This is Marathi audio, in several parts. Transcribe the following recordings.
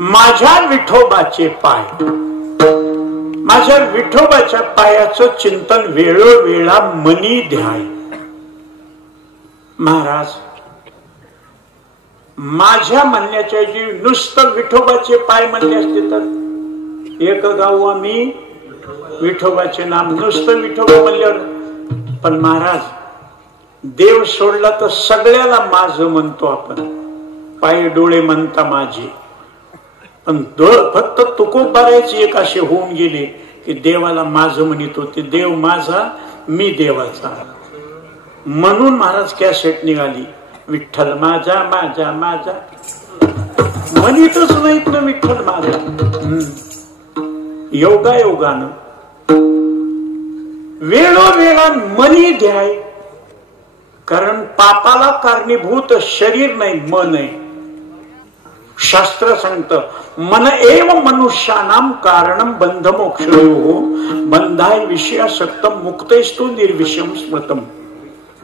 माझ्या विठोबाचे पाय, माझ्या विठोबाच्या पायाचं चिंतन वेळोवेळा मनी ध्याय. महाराज, माझ्या म्हणण्याच्या जी नुसतं विठोबाचे पाय म्हणले असते तर एक गाव आम्ही विठोबाचे नाम नुसतं विठोबा म्हणल्यावर. पण महाराज, देव सोडला तर सगळ्याला माझं म्हणतो आपण. पाय डोळे म्हणता माझे, पण फक्त तुकोबारायचे एक असे होऊन गेले की देवाला माझं म्हणत होते. देव माझा, मी देवाचा. म्हणून महाराज कॅसेट निघाली, विठ्ठल माझा माझा माझा. म्हणतच नाहीत ना विठ्ठल माझा. योगायोगानं वेळोवेळा मनी ध्याय. कारण पापाला कारणीभूत शरीर नाही, मन आहे. शास्त्र सांगतं मन एव मनुष्यानाम कारणम बंध मोक्षयोः बंधाय विषयासक्तम मुक्तेस्तु निर्विषम स्मृतम.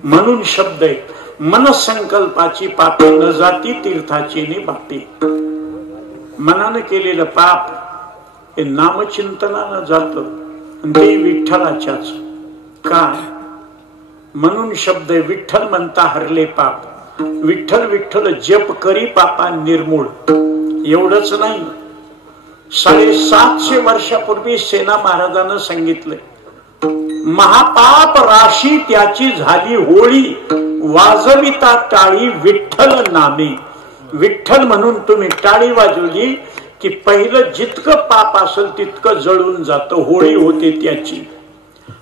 म्हणून शब्द आहे, मनसंकल्पाची पापे न जाती तीर्थाची नि बापे. मनानं केलेलं पाप हे नामचिंतनानं जात, ते विठ्ठलाच्याच. का? म्हणून शब्द आहे, विठ्ठल म्हणता हरले पाप. विठ्ठल विठ्ठल जप करी पापा निर्मूळ. एवढंच नाही, 750 वर्षापूर्वी सेना महाराजांना सांगितलंय, महापाप राशी त्याची झाली होळी, वाजविता टाळी विठ्ठल नामे. विठ्ठल म्हणून तुम्ही टाळी वाजवली की पहिलं जितकं पाप असेल तितकं जळून जातं, होळी होते त्याची.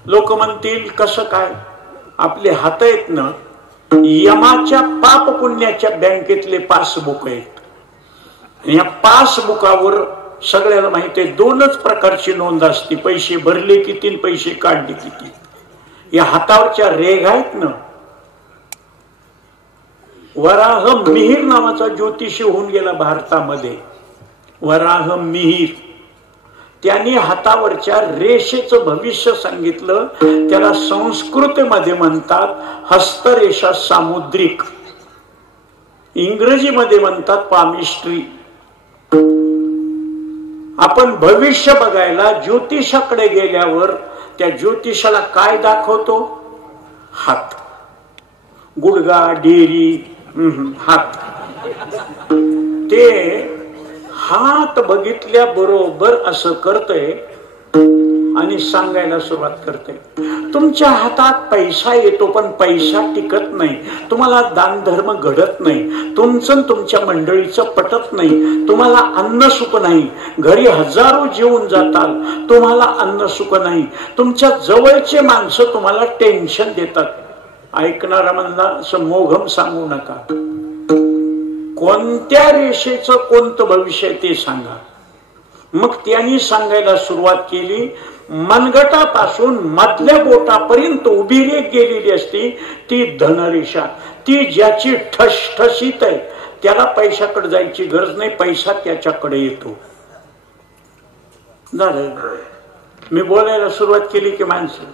लोक म्हणतील कसं काय? आपले हात आहेत ना, यमाच्या पाप पुण्याच्या बँकेतले पासबुक आहेत. या पासबुकावर सगळ्याला माहिती आहे, 2च प्रकारची नोंद असते, पैसे भरले किती, पैसे काढले किती. या हातावरच्या रेघ आहेत ना, वराह मिहीर नावाचा ज्योतिषी होऊन गेला भारतामध्ये, वराह मिहीर. त्यांनी हातावरच्या रेषेचं भविष्य सांगितलं. त्याला संस्कृतमध्ये म्हणतात हस्तरेषा सामुद्रिक, इंग्रजीमध्ये म्हणतात पामिस्ट्री. आपण भविष्य बघायला ज्योतिषाकडे गेल्यावर त्या ज्योतिषाला काय दाखवतो? हात, गुडगा, डेरी, हात. ते हात बघितल्या बरोबर असं करतय आणि सांगायला सुरुवात करते, तुमच्या हातात पैसा येतो पण पैसा टिकत नाही, तुम्हाला दानधर्म घडत नाही, तुमचं तुमच्या मंडळीचं पटत नाही, तुम्हाला अन्न सुख नाही, घरी हजारो जेवून जातात, तुम्हाला अन्न सुख नाही, तुमच्या जवळचे माणसं तुम्हाला टेन्शन देतात. ऐकणारा म्हणला असं मोघम सांगू नका, कोणत्या रेषेचं कोणतं भविष्य ते सांगा. मग त्यांनी सांगायला सुरुवात केली, मनगटापासून मधल्या बोटापर्यंत उभी रेख गेलेली असती ती धनरेषा, ती ज्याची ठसठशीत आहे त्याला पैशाकडे जायची गरज नाही, पैसा त्याच्याकडे येतो. झालं. मी बोलायला सुरुवात केली की माणसं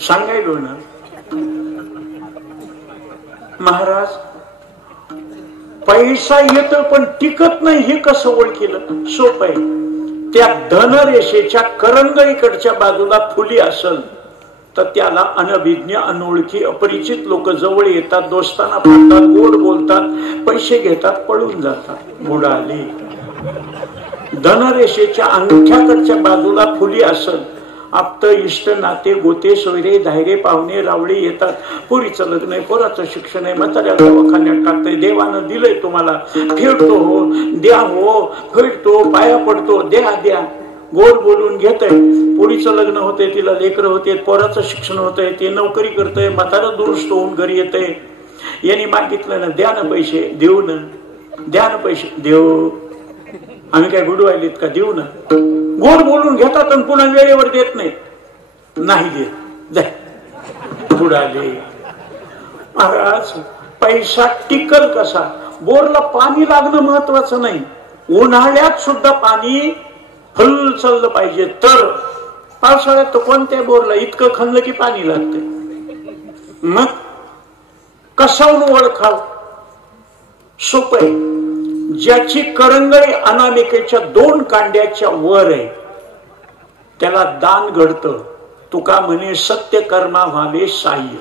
सांगायलो ना, महाराज पैसा येतो पण टिकत नाही हे कसं ओळखलं? सोपं आहे. त्या धनरेषेच्या करंगळीकडच्या बाजूला फुली असेल तर त्याला अनभिज्ञ, अनोळखी, अपरिचित लोक जवळ येतात, दोस्ताना पडतात, गोड बोलतात, पैसे घेतात, पळून जातात. बुडाले. धनरेषेच्या अंगठ्याकडच्या बाजूला फुली असेल, आप्त, इष्ट, नाते, गोते, सोयरे, धायरे, पाहुणे, रावळे येतात. पोरीचं लग्न आहे, पोराचं शिक्षण आहे, म्हाताऱ्या दवाखान्यात टाकतंय, देवानं दिलंय तुम्हाला, फेडतो हो, द्या हो, फेडतो, पाया पडतो, द्या द्या. गोड बोलून घेतय, पोरीचं लग्न होतंय, तिला लेकरं होते, पोराचं शिक्षण होतंय, ते नोकरी करतय, म्हातारं दुरुस्त होऊन घरी येतंय. यांनी मागितलं ना, द्या ना पैसे, देऊ ना, द्या ना पैसे, देऊ. आम्ही काय गुडवायलेत का, देऊ ना. गोड बोलून घेतात आणि पुन्हा वेळेवर देत नाही. नाही देत, जाय बुडाले. महाराज, पैसा टिकल कसा? बोरला पाणी लागणं महत्वाचं नाही, उन्हाळ्यात सुद्धा पाणी फुल चाललं पाहिजे. तर पावसाळ्यात तर कोणत्या बोरला इतकं खणलं की पाणी लागते. मग कशावरून ओळखाव? सोपं आहे. ज्याची करंगळी अनामिकेच्या 2 कांड्याच्या वर आहे त्याला दान घडतं. तुका म्हणे सत्य कर्मा व्हावे साह्य.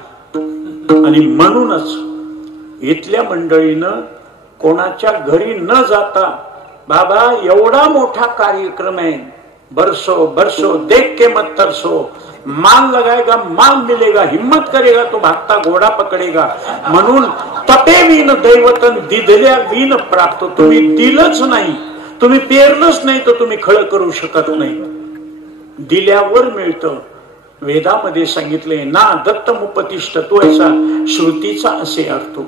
आणि म्हणूनच इथल्या मंडळीनं कोणाच्या घरी न जाता, बाबा एवढा मोठा कार्यक्रम है, बरसो बरसो देख के मत तरसो, माल लगाएगा माल मिलेगा, हिम्मत करेगा तो भागता घोडा पकडेगा. म्हणून तपे विन दैवतन दिधल्या विन प्राप्त. तुम्ही दिलंच नाही, तुम्ही पेरलंच नाही तर तुम्ही खळ करू शकत नाही. दिल्यावर मिळतं. वेदामध्ये सांगितले ना दत्तमुपतिष्ठ तो ऐसा, श्रुतीचा असे अर्थ.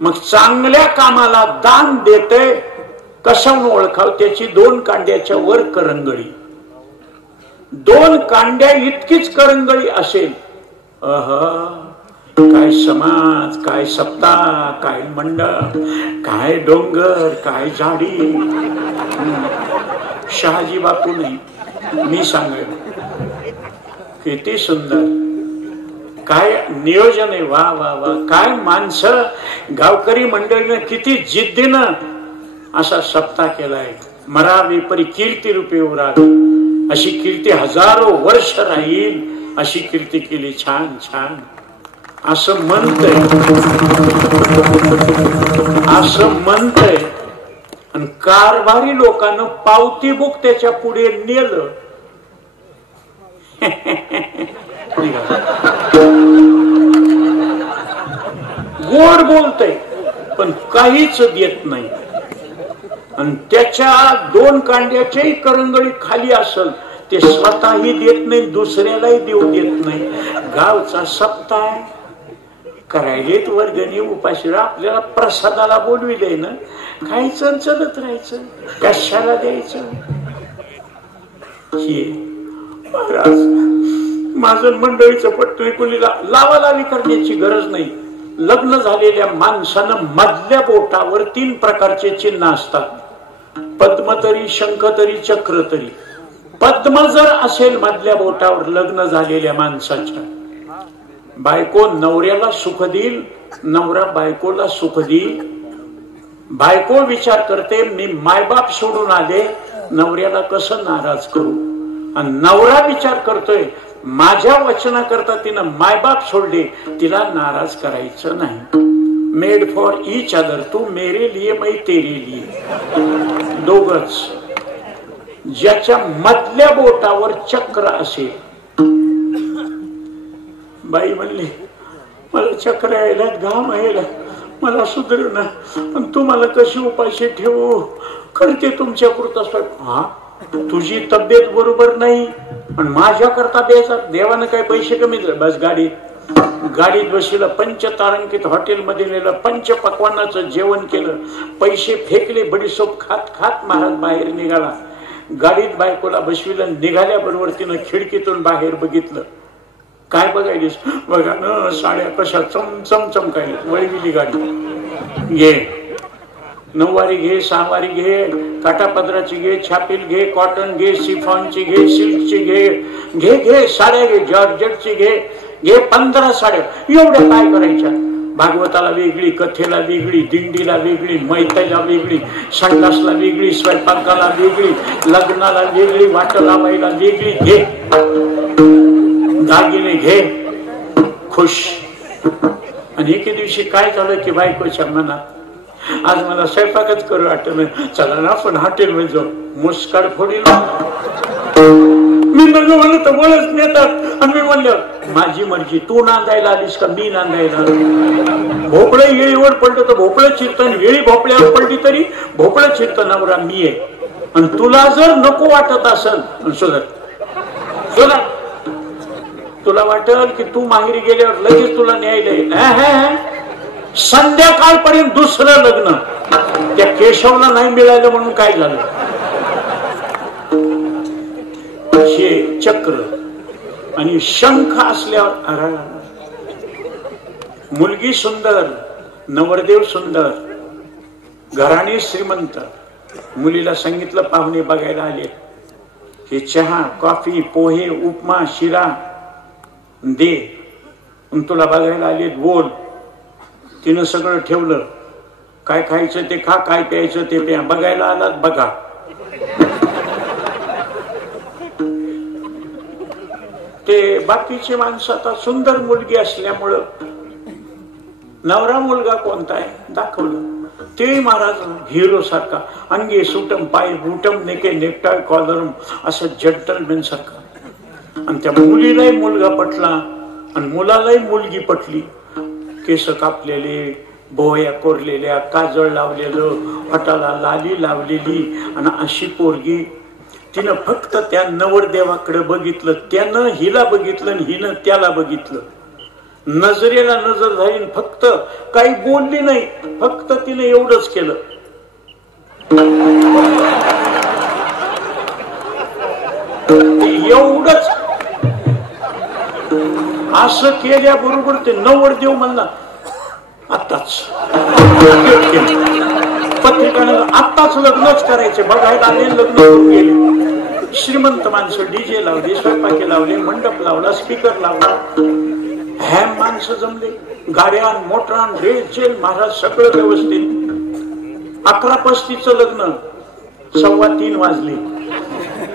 मग चांगल्या कामाला दान देते कशावरून ओळखाव? त्याची 2 कांड्याच्या वर करंगळी. 2 कांड्या इतकीच करंगळी असेल, काय समाज, काय सप्ताह, काय मंडळ, काय डोंगर, काय झाडी. शहाजी बापू नाही, मी सांगेन. किती सुंदर, काय नियोजन आहे. वा वा वा. काय माणसं, गावकरी मंडळीनं किती जिद्दीनं असा सप्ताह केलाय. मरावी परी कीर्ती रूपे उरावी, अशी कीर्ती हजारो वर्ष राहील, अशी कीर्ती केली. छान छान असं म्हणतय, असं म्हणतय. आणि कारभारी लोकांना पावती बुक त्याच्या पुढे नेलं. गोड बोलतय पण काहीच देत नाही. आणि त्याच्या 2 कांड्याच्याही करंगळी खाली असल, ते स्वतःही देत नाही, दुसऱ्यालाही देऊ देत नाही. गावचा सप्ताह करायलेत वर्गणी उपाशीरा, आपल्याला प्रसादाला बोलविले ना, खायचं चलत राहायचं, कशाला द्यायचं. हे महाराज, माझं मंडळीचं पट्टू कुणीला लावालावी करण्याची गरज नाही. लग्न झालेल्या माणसानं मधल्या बोटावर 3 प्रकारचे चिन्ह असतात. पद्मतरी, शंखतरी, चक्रतरी. पद्म जर असेल मधल्या बोटावर लग्न झालेल्या माणसाच्या, बायको नवऱ्याला सुख देईल, नवरा बायकोला सुख देईल. बायको विचार करते, मी मायबाप सोडून आले, नवऱ्याला कसं नाराज करू. आणि नवरा विचार करतोय, माझ्या वचनाकरता तिनं मायबाप सोडले, तिला नाराज करायचं नाही. मेड फॉर ईच अदर, तू मेरे लिए मैं तेरे लिए. दोघच. ज्याच्या मधल्या बोटावर चक्र असेल, बाई म्हणली मला चक्र यायला, घाम यायला, मला सुधरू ना, पण तुम्हाला कशी उपाशी ठेवू, करते तुमच्या पुरता स्वयंपाक. हा, तुझी तब्येत बरोबर नाही पण माझ्या करता द्यायचा, देवानं काय पैसे कमी दिले. बस गाडीत बसलं, पंचतारांकित हॉटेलमध्ये नेलं, पंचपक्वान्नाचं जेवण केलं, पैसे फेकले, बडीसोप खात खात महाराज बाहेर निघाला. गाडीत बायकोला बसविलं, निघाल्याबरोबर तिनं खिडकीतून बाहेर बघितलं. काय बघायलीस? बघा न, साड्या कशा चमचम चमकायला. वळविली गाडी. घे नऊवारी घे, सहावारी घे, काटापदराची घे, छापील घे, कॉटन घे, सिफॉनची घे, सिल्कची घे, घे घे साड्या घे, जॉर्जेटची घे, घे 15 साड्या. एवढ्या काय करायच्या? भागवताला वेगळी, कथेला वेगळी, दिंडीला वेगळी, मैत्रीला वेगळी, संडासला वेगळी, स्वयंपाकाला वेगळी, लग्नाला वेगळी, वाट लावायला वेगळी. घे दागिने घे, खुश. आणि एके दिवशी काय झालं की बायकोच्या मनात, आज मला स्वयंपाकच करू वाटलं, चला ना आपण हॉटेलमध्ये जाऊ. मुस्काड फोडील. मी नको म्हणलं तर बोलच नेतात. आणि मी म्हणलं माझी मर्जी, तू नांदायला आलीस का मी नांदायला? भोपळं येळीवर पडलं तर भोपळं चिरतं, आणि वेळी भोपळ्यावर पडली तरी भोपळं चिरतं. नवरा मी आहे. आणि तुला जर नको वाटत असेल सुधर, तुला वाटल की तू माहेरी गेल्यावर लगेच तुला न्यायला येईल, संध्याकाळपर्यंत दुसरं लग्न. त्या केशवला नाही मिळालं म्हणून काय झालं, हे चक्र. आणि शंख असल्यावर मुलगी सुंदर, नवरदेव सुंदर, घराणे श्रीमंत. मुलीला सांगितलं पाहुणे बघायला आले, हे चहा, कॉफी, पोहे, उपमा, शिरा दे, तुला बघायला आले, बोल. तिनं सगळं ठेवलं, काय खायचं ते खा, काय प्यायचं ते प्या, बघायला आलात बघा. ते बाकीची माणसं आता सुंदर मुलगी असल्यामुळं नवरा मुलगा कोणता आहे दाखवलं. ते महाराज हिरो सारखा, अंगे सुटम पाय बुटम नेके नेकटाय कॉलरम, असं जंटलमॅन सारखा. आणि त्या मुलीलाही मुलगा पटला आणि मुलालाही मुलगी पटली. केस कापलेले, भोया कोरलेल्या, काजळ लावलेलं, हटाला लाली लावलेली, आणि अशी पोरगी. तिनं फक्त त्या नवरदेवाकडे बघितलं, त्यानं हिला बघितलं आणि हिनं त्याला बघितलं. नजरेला नजर झाली, फक्त काही बोलली नाही, फक्त तिने एवढंच केलं. एवढंच असं केल्याबरोबर ते नवरदेव म्हणला आत्ताच पत्रिकानं आत्ताच लग्नच करायचे. बघायला आले, लग्न करून गेले. श्रीमंत माणसं डीजे लावले, स्वयंपाकी लावले, मंडप लावला, स्पीकर लावला, हॅम माणसं जमले, गाड्या मोटरान रेल चेल, महाराज सगळं व्यवस्थित. 11:35 लग्न, 2:15 वाजले.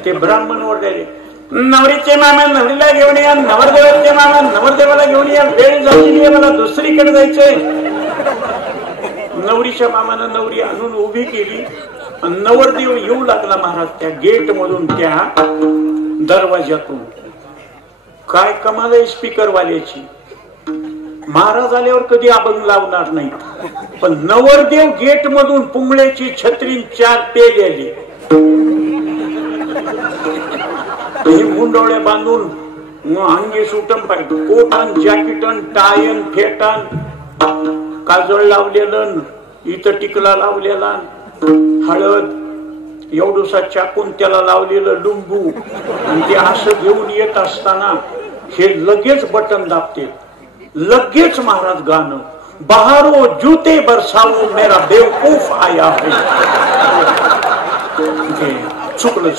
ते ब्राह्मण ओरडले, नवरीचे मामा नवरीला घेऊन या, नवरदेवाचे मामा नवरदेवाला घेऊन या, वेळ झालेली आहे, मला दुसरीकडे जायचंय. नवरीच्या मामानं नवरी आणून उभी केली आणि नवरदेव येऊ लागला महाराज त्या गेट मधून, त्या दरवाज्यातून. काय कमाल आहे स्पीकर वाल्याची. महाराज आल्यावर कधी अभंग लावणार नाही, पण नवरदेव गेट मधून पुंगळ्याची छत्री 4 पेल आली. हे मुंडोळ्या बांधून, अंगे सुटम पाय, कोटन जॅकेटन, टायन फेटन, काजळ लावलेलं, इथं टिकला लावलेला, हळद, एवढूसा चाकून त्याला लावलेलं डुंबू. आणि ते असं घेऊन येत असताना हे लगेच बटन दाबते, लगेच महाराज गाणं, बहारो जूते बरसावो मेरा बेवकूफ आया है. चुकलं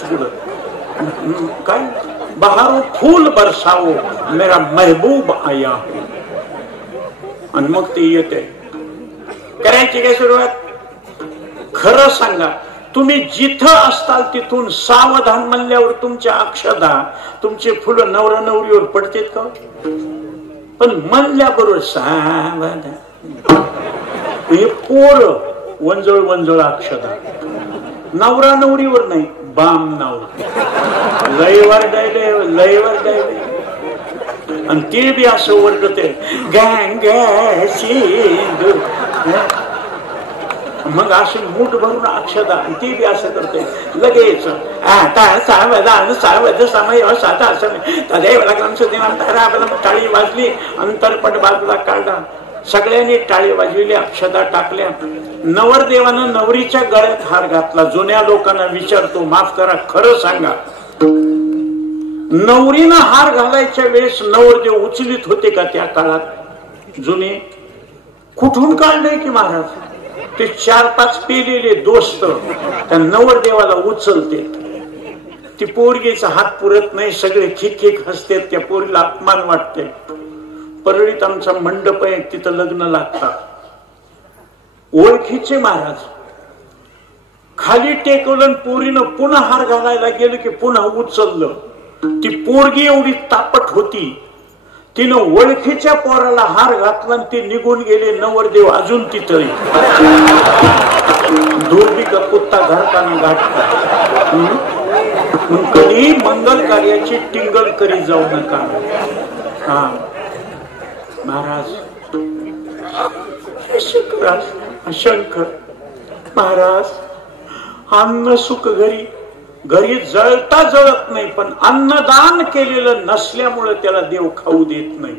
काय, बहारो फूल बरसावो मेरा महबूब आया है. आणि मग ते येते. करायची काय सुरुवात, खरं सांगा, तुम्ही जिथं असताल तिथून सावधान म्हणल्यावर तुमच्या अक्षदा, तुमचे फुलं नवरा नवरीवर पडतेत का? पण म्हणल्याबरोबर सावधान, हे पोर वंजळ वंजळ अक्षदा, नवरा नवरीवर नाही, बाम नाव, लयवर डायले, लयवर डायले. आणि ते बी असं ओरडते, गँग सिंधू. मग अशी मूठ भरून अक्षदा, ते बी असं करते लगेच. आता सावधान सावध समय साधा समय तदेव टाळी वाजली, अंतरपट बाजूला काढला, सगळ्यांनी टाळी वाजविली, अक्षदा टाकल्या. नवरदेवानं नवरीच्या गळ्यात हार घातला. जुन्या लोकांना विचारतो, माफ करा, खरं सांगा, नवरीनं हार घालायच्या वेळेस नवरदेव उचलित होते का त्या काळात? जुने कुठून काढले की महाराज? ते 4-5 पेलेले दोस्त त्या नवरदेवाला उचलते. ती पोरगीचा हात पुरत नाही, सगळे खिक हसते, त्या पोरीला अपमान वाटते. परळीत आमचा मंडप आहे, तिथं लग्न लागतात. ओळखीचे महाराज खाली टेकवलं, पोरीनं पुन्हा हार घालायला गेलं की पुन्हा उचललं. ती पोरगी एवढी तापट होती, तिनं ओळखीच्या पोराला हार घातला आणि ते निघून गेले. नवरदेव अजून तिथं. धोबी का कुत्ता घरकाना गाठता. कधी मंगल कार्याची टिंगल करी जाऊ नका. हा महाराज शंकर महाराज, अन्न सुख घरी घरी जळता जळत नाही, पण अन्नदान केलेलं नसल्यामुळे त्याला देव खाऊ देत नाही.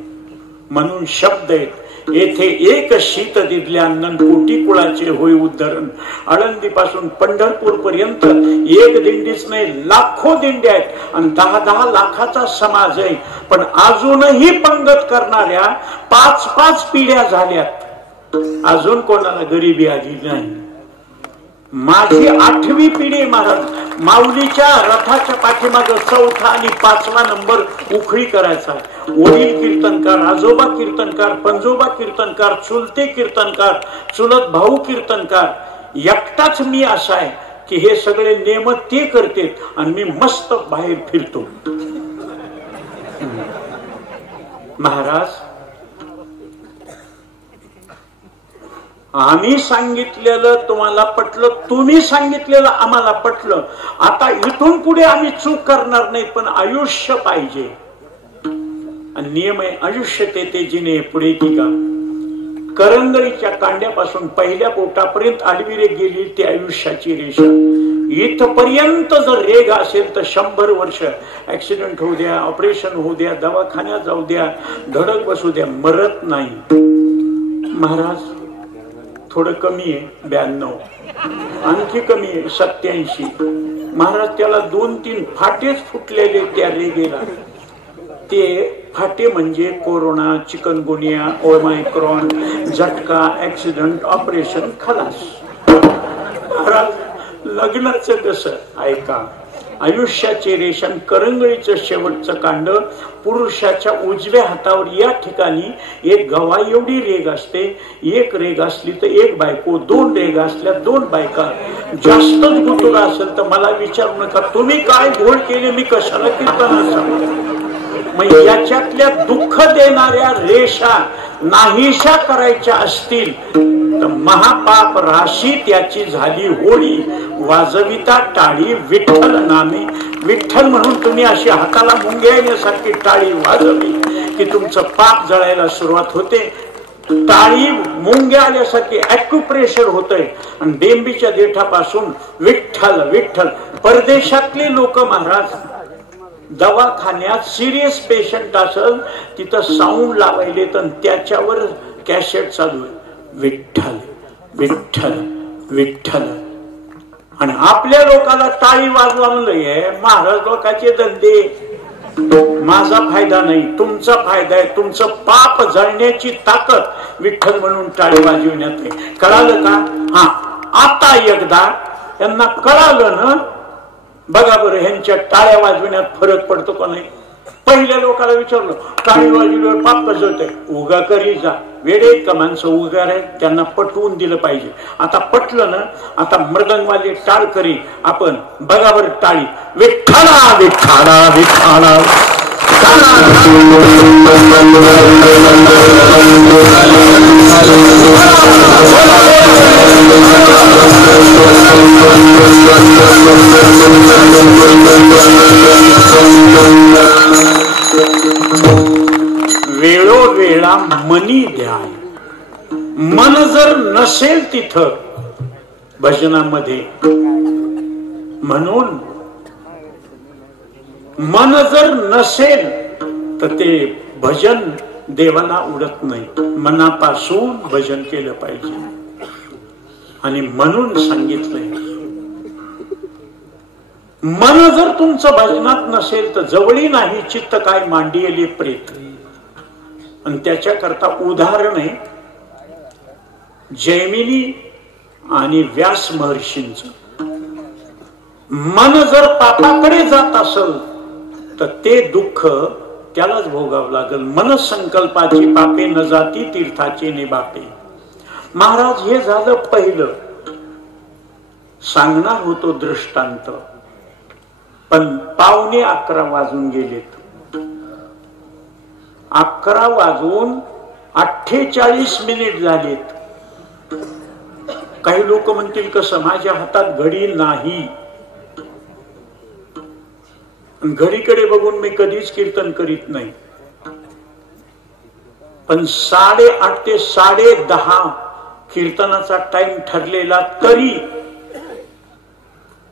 म्हणून शब्द आहेत, येथे एक शीत दिदल्या अन्न कोटी कुळाचे होय उद्धरण. आळंदी पासून पंढरपूर पर्यंत एक दिंडीच नाही, लाखो दिंड्या आहेत आणि 10-10 लाखाचा समाज आहे. पण अजूनही पंगत करणाऱ्या 5-5 पिढ्या झाल्यात, अजून कोणाला गरिबी आली नाही. माझी 8वी पिढी महाराज. माऊलीच्या रथाच्या पाठीमागे 4था आणि 5वा नंबर उखळी करायचा. वडील कीर्तनकार, आजोबा कीर्तनकार, पंजोबा कीर्तनकार, चुलते कीर्तनकार, चुलत भाऊ कीर्तनकार. एकटाच मी असा आहे की हे सगळे नेम ते करते आणि मी मस्त बाहेर फिरतो. महाराज, आम्ही सांगितलेलं तुम्हाला पटलं, तुम्ही सांगितलेलं आम्हाला पटलं. आता इथून पुढे आम्ही चूक करणार नाही, पण आयुष्य पाहिजे. नियम आहे, आयुष्य ते जिने पुढे ती का. करंगळीच्या कांड्यापासून पहिल्या बोटापर्यंत आडवी रेग गेली ती आयुष्याची रेषा. इथपर्यंत जर रेग असेल तर 100 वर्ष. ऍक्सिडेंट होऊ द्या, ऑपरेशन होऊ द्या, दवाखान्यात जाऊ द्या, धडक बसू द्या, मरत नाही. महाराज थोडं कमी आहे 92, आणखी कमी आहे 87. महाराज त्याला 2-3 फाटेच फुटलेले त्या रेगेला. ते फाटे म्हणजे कोरोना, चिकनगुनिया, ओमायक्रॉन, झटका, ऍक्सिडेंट, ऑपरेशन, खलास. महाराज लग्नाचं कसं ऐका. आयुष्याचे रेशन करंगळीचं शेवटचं कांड पुरुषाच्या उजव्या हातावर या ठिकाणी एक गवा एवढी रेग असते. एक रेग असली तर एक बायको, 2 रेग असल्या 2 बायका. जास्तच गुतुरा असेल तर मला विचारू नका, तुम्ही काय घोळ केले, मी कशाला कीर्तन सांगतो. मग याच्यातल्या दुःख देणाऱ्या रेषा नाहीशा करायच्या असतील तर महापाप राशी त्याची झाली होळी. वाजविता टाळी विठ्ठल नामे. विठ्ठल म्हणून तुम्ही अशी हाताला मुंग्या येण्यासारखी टाळी वाजवली की तुमचं पाप जळायला सुरुवात होते. टाळी मुंग्या आल्यासारखी ऍक्युप्रेशर होतंय आणि डेंबीच्या देठापासून विठ्ठल विठ्ठल. परदेशातले लोक महाराज दवाखान्यात सिरियस पेशंट असेल तिथं साऊंड लावायले तर त्याच्यावर कॅसेट चालू आहे, विठ्ठल विठ्ठल विठ्ठल. आणि आपल्या लोकांना टाळी वाजवायला महाराज लोकांचे धंदे. माझा फायदा नाही, तुमचा फायदा आहे. तुमचं पाप जळण्याची ताकद विठ्ठल म्हणून टाळी वाजविण्यात आहे. कळालं का? हा, आता एकदा यांना कळालं ना. बघा बरं ह्यांच्या टाळ्या वाजविण्यात फरक पडतो का नाही. पहिल्या लोकांना विचारलं टाळी वाजविल्यावर पाप कसं होतंय. उगा करी जा. वेडे का माणसं उगा आहे, त्यांना पटवून दिलं पाहिजे. आता पटलं ना, आता मृदंगवाले टाळ करी आपण. बघा बरं टाळी. विठ्ठला विठ्ठला विठ्ठला. वेळोवेळा मनी द्या. मन जर नसेल तिथं भजनामध्ये, म्हणून मन जर नसेल तर ते भजन देवाला उडत नाही. मनापासून भजन केलं पाहिजे. आणि म्हणून सांगितलंय, मन जर तुमचं भजनात नसेल तर जवळी नाही चित्त काय मांडियले प्रेत. आणि त्याच्याकरता उदाहरण आहे जैमिनी आणि व्यास महर्षींच. मन जर पापाकडे जात असेल तर ते दुःख त्यालाच भोगावं लागेल. मनसंकल्पाची पापे न जाती तीर्थाचे ने बापे. महाराज हे झालं पहिलं. सांगणार होतो दृष्टांत, पण 11:15 वाजून गेलेत. 11:48 झालेत. काही लोक म्हणतील कसं, माझ्या हातात घडी नाही. घडीकडे बघून मी कधीच कीर्तन करीत नाही. पण 8:30 ते 10:30 कीर्तनाचा टाइम ठरलेला तरी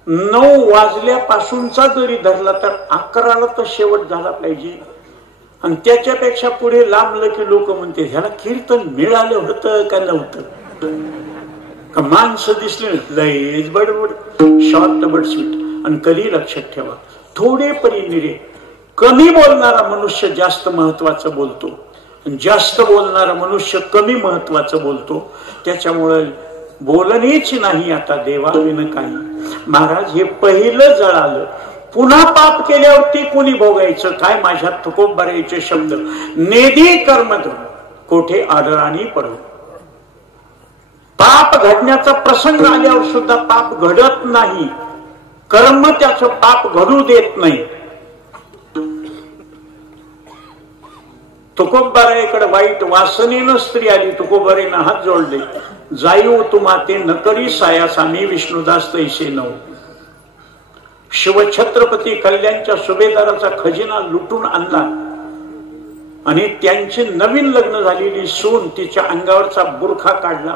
9 वाजल्यापासूनचा जरी धरला तर 11ला तर शेवट झाला पाहिजे. आणि त्याच्यापेक्षा पुढे लांबलं की लोक म्हणते ह्याला कीर्तन मिळालं होतं का नव्हतं, का माणसं दिसले लयच बडबड, शॉर्ट बट स्वीट. आणि कधी लक्षात ठेवा, थोडे परिनिरे कमी बोलणारा मनुष्य जास्त महत्वाचं बोलतो, जास्त बोलणारा मनुष्य कमी महत्वाचं बोलतो. त्याच्यामुळे बोलणेच नाही आता देवाविन काही. महाराज हे पहिलं जळालं. पुन्हा पाप केल्यावरती कोणी भोगायचं काय? माझ्या तुकोबारायचे शब्द, नेदी कर्म कोठे आदराने पडो. पाप घडण्याचा प्रसंग आल्यावर सुद्धा पाप घडत नाही, कर्म त्याचं पाप घडू देत नाही. तुकोबारायकडे वाईट वासनेनं स्त्री आली. तुकोबारेनं हात जोडले, जाईव तुम्हा ते नकरी सायास आम्ही विष्णुदास तैसे नऊ. शिवछत्रपती कल्याणच्या सुभेदाराचा खजिना लुटून आणला आणि त्यांची नवीन लग्न झालेली सून तिच्या अंगावरचा बुरखा काढला.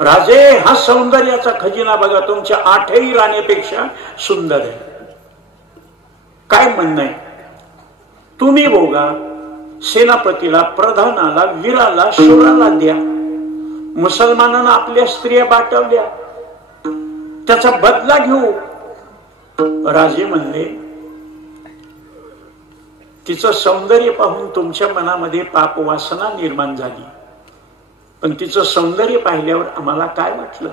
राजे, हा सौंदर्याचा खजिना बघा, तुमच्या 8ही राणीपेक्षा सुंदर आहे. काय म्हणणं आहे? तुम्ही भोगा, सेनापतीला, प्रधानाला, वीराला, शूराला द्या. मुसलमानांना आपल्या स्त्रिया बाटवल्या, त्याचा बदला घेऊ. राजे म्हणले, तिचं सौंदर्य पाहून तुमच्या मनामध्ये पाप वासना निर्माण झाली, पण तिचं सौंदर्य पाहिल्यावर आम्हाला काय वाटलं?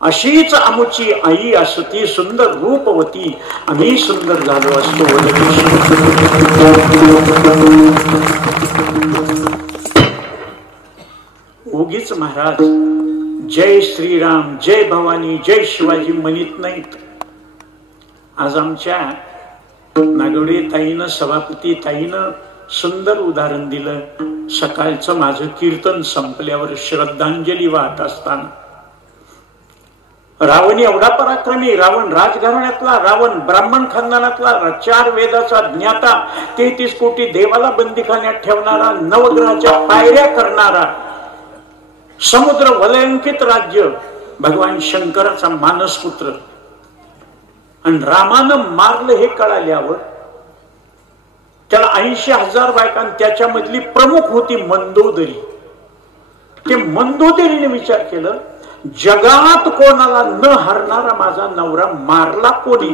अशीच आमुची आई असती सुंदर रूपवती, आम्ही सुंदर झालो असतो. उगीच महाराज जय श्रीराम, जय भवानी, जय शिवाजी म्हणत नाहीत. आज आमच्या नागवडे ताईनं, सभापती ताईनं सुंदर उदाहरण दिलं. सकाळचं माझं कीर्तन संपल्यावर श्रद्धांजली वाहत असताना, रावण एवढा पराक्रमी, रावण राजघराण्यातला, रावण ब्राह्मण खानदानातला, 4 वेदाचा ज्ञाता, 33 कोटी देवाला बंदीखान्यात ठेवणारा, नवग्रहाच्या पायऱ्या करणारा, समुद्र वलयांकित राज्य, भगवान शंकराचा मानसपुत्र. आणि रामानं मारलं हे कळाल्यावर त्याला 80,000 बायका, त्याच्यामधली प्रमुख होती मंदोदरी. ते मंदोदरीने विचार केलं, जगात कोणाला न हरणारा माझा नवरा मारला कोणी,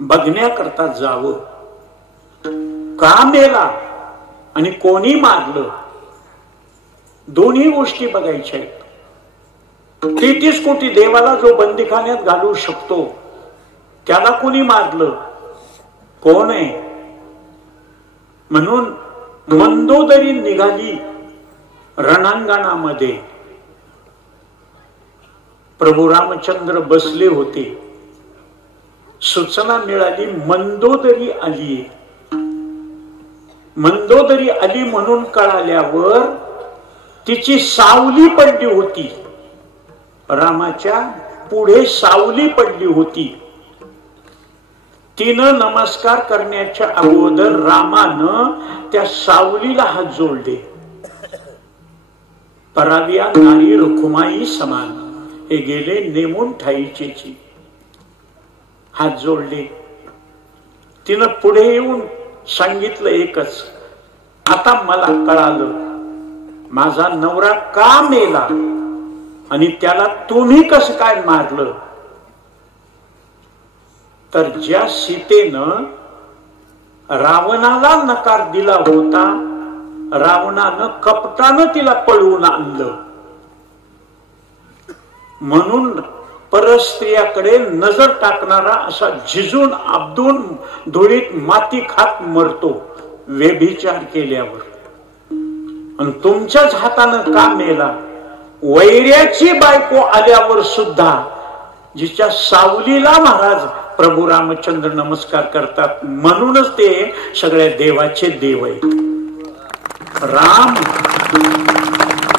बघण्याकरता जावं. का मेला आणि कोणी मारलं, दोन्ही गोष्टी बघायच्या आहेत. 33 कोटी देवाला जो बंदीखान्यात घालू शकतो, त्याला कोणी मारलं, कोण आहे? म्हणून मंदोदरी निघाली रणांगणामध्ये. प्रभू रामचंद्र बसले होते. सूचना मिळाली, मंदोदरी आली. मंदोदरी आली म्हणून कळाल्यावर तिची सावली पडली होती, रामाच्या पुढे सावली पडली होती. तिनं नमस्कार करण्याच्या अगोदर रामानं त्या सावलीला हात जोडले. पराविया नारी रुखुमाई समान, हे गेले नेमून ठाईचेची. हात जोडले. तिनं पुढे येऊन सांगितलं एकच, आता मला कळालं माझा नवरा का मेला आणि त्याला तुम्ही कसं काय मारलं. तर ज्या सीतेनं रावणाला नकार दिला होता, रावणानं कपटानं तिला पळवून आणलं. म्हणून परस्त्रियाकडे नजर टाकणारा असा झिजून आबदून धुळीत माती खात मरतो व्यभिचार केल्यावर. आणि तुमच्याच हातानं का मेला? वैऱ्याची बायको आल्यावर सुद्धा जिच्या सावलीला महाराज प्रभू रामचंद्र नमस्कार करतात, म्हणूनच ते सगळ्या देवाचे देव आहेत. राम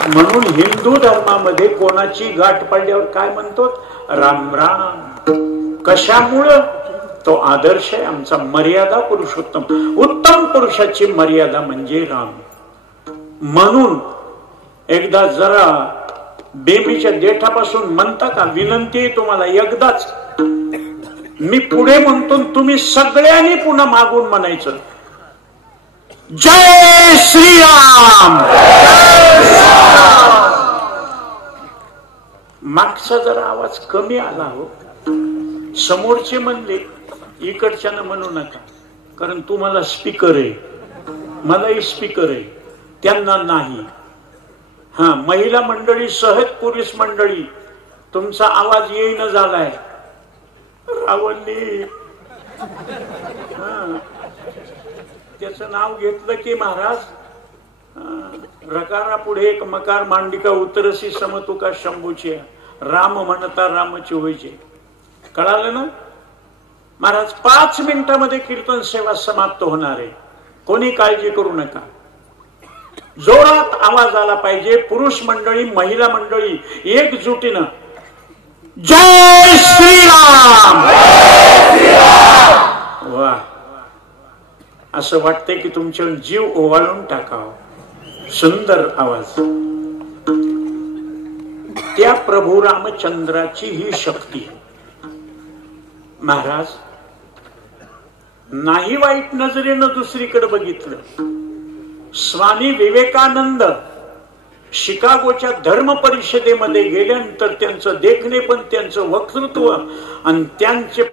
म्हणून हिंदू धर्मामध्ये कोणाची गाठ पडल्यावर काय म्हणतो? राम राम. कशामुळं? तो आदर्श आहे आमचा, मर्यादा पुरुषोत्तम. उत्तम पुरुषाची मर्यादा म्हणजे राम. म्हणून एकदा जरा बेबीच्या देठापासून म्हणता का? विनंती आहे तुम्हाला एकदाच. मी पुढे म्हणतो, तुम्ही सगळ्यांनी पुन्हा मागून म्हणायचं, जय श्रीराम. मागचा जरा आवाज कमी आला हो. समोरचे म्हणले, इकडच्यानं म्हणू नका, कारण तुम्हाला स्पीकर आहे, मलाही स्पीकर आहे, त्यांना नाही. हा, महिला मंडळी, सहज पुरुष मंडळी, तुमचा आवाज येईन झालाय. रावणने त्याचं नाव घेतलं की महाराज, रकारा पुढे एक मकार मांडिका उतरसी समतुका शंभूचे, राम म्हणता रामची होईचे. कळालं ना महाराज? 5 मिनिटांमध्ये कीर्तन सेवा समाप्त होणार आहे. कोणी काळजी करू नका. जोरात आवाज आला पाहिजे. पुरुष मंडळी, महिला मंडळी एकजुटीनं जय श्रीराम. वा, असं वाटतंय की तुमच्या जीव ओवाळून टाकावं. सुंदर आवाज. त्या प्रभू रामचंद्राची ही शक्ती. महाराज नाही वाईट नजरेनं दुसरीकडे बघितलं. स्वामी विवेकानंद शिकागोच्या धर्म परिषदेमध्ये गेल्यानंतर त्यांचं देखणे पण, त्यांचं वक्तृत्व आणि त्यांचे